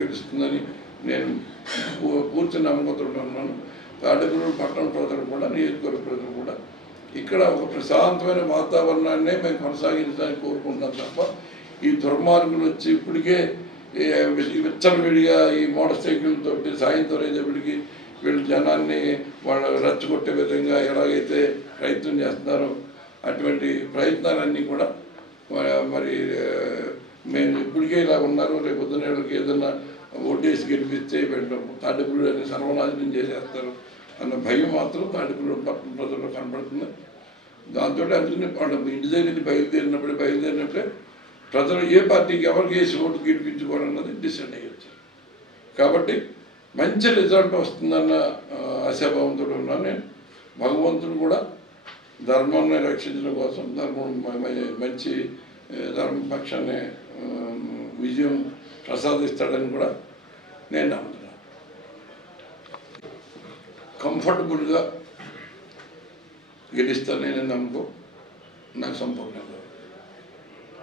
తెలుస్తుందని నేను పూర్తి నమ్మకంతో ఉన్నాను. తాడేపల్లి పట్టణ ప్రజలు కూడా నియోజకవర్గ ప్రజలు కూడా ఇక్కడ ఒక ప్రశాంతమైన వాతావరణాన్నే మేము కొనసాగించడానికి కోరుకుంటున్నాం తప్ప ఈ దుర్మార్గులు వచ్చి ఇప్పటికే విచ్చలవిడిగా ఈ మోటార్ సైకిల్ తోటి సాయంత్రం అయ్యేటప్పటికి వీళ్ళు జనాన్ని వాళ్ళు రచ్చగొట్టే విధంగా ఎలాగైతే ప్రయత్నం చేస్తున్నారో అటువంటి ప్రయత్నాలన్నీ కూడా మరి మేము ఇప్పటికే ఇలా ఉన్నారు. రేపు పొద్దున్న ఏదైనా ఓటేసి గెలిపిస్తే పెట్టడం తాటిపుల్లు అని సర్వనాశనం చేసేస్తారు అన్న భయం మాత్రం తాటిపుల్లు పట్టణ ప్రజల్లో కనపడుతుంది దాంతో అందుకని వాళ్ళు ఇంటి దగ్గర నుంచి బయలుదేరినప్పుడు బయలుదేరినప్పుడే ప్రజలు ఏ పార్టీకి ఎవరికి వేసి ఓటు గెలిపించుకోవాలన్నది డిసైడ్ అయ్యొచ్చు. కాబట్టి మంచి రిజల్ట్ వస్తుందన్న ఆశాభావంతో ఉన్నాను నేను. భగవంతుడు కూడా ధర్మాన్ని రక్షించడం కోసం ధర్మం మంచి ఆ, ధర్మ పక్షాన్ని విజయం ప్రసాదిస్తాడని కూడా నేను నమ్ముతున్నాను కంఫర్టబుల్గా గెలుస్తానని నమ్మకం నాకు సంపూర్ణంగా